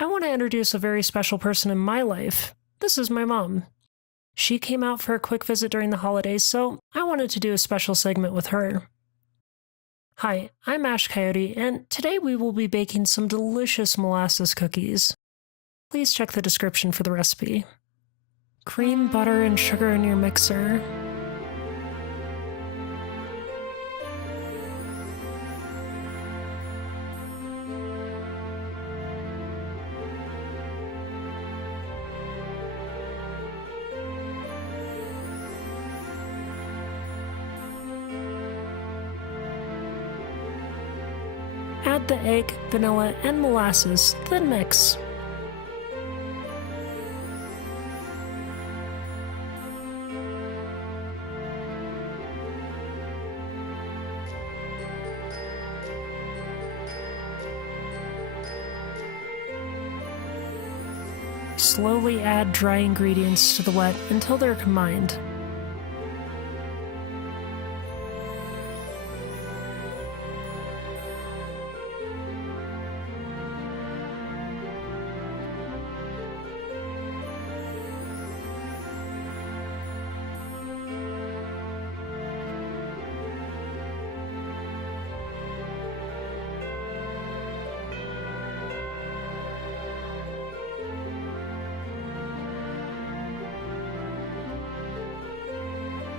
I want to introduce a very special person in my life. This is my mom. She came out for a quick visit during the holidays, so I wanted to do a special segment with her. Hi, I'm Coyote, and today we will be baking some delicious molasses cookies. Please check the description for the recipe. Cream, butter, and sugar in your mixer. Add the egg, vanilla, and molasses, then mix. Slowly add dry ingredients to the wet until they're combined.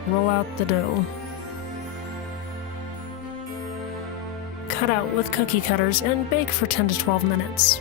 Roll out the dough. Cut out with cookie cutters and bake for 10 to 12 minutes.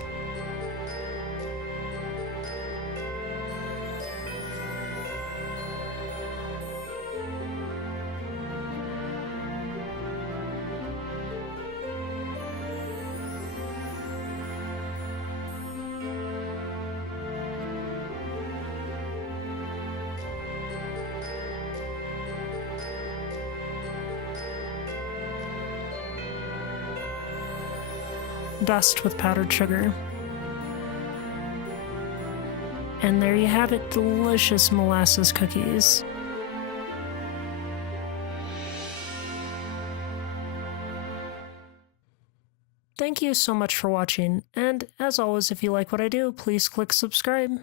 Dust with powdered sugar. And there you have it, delicious molasses cookies. Thank you so much for watching, and as always, if you like what I do, please click subscribe.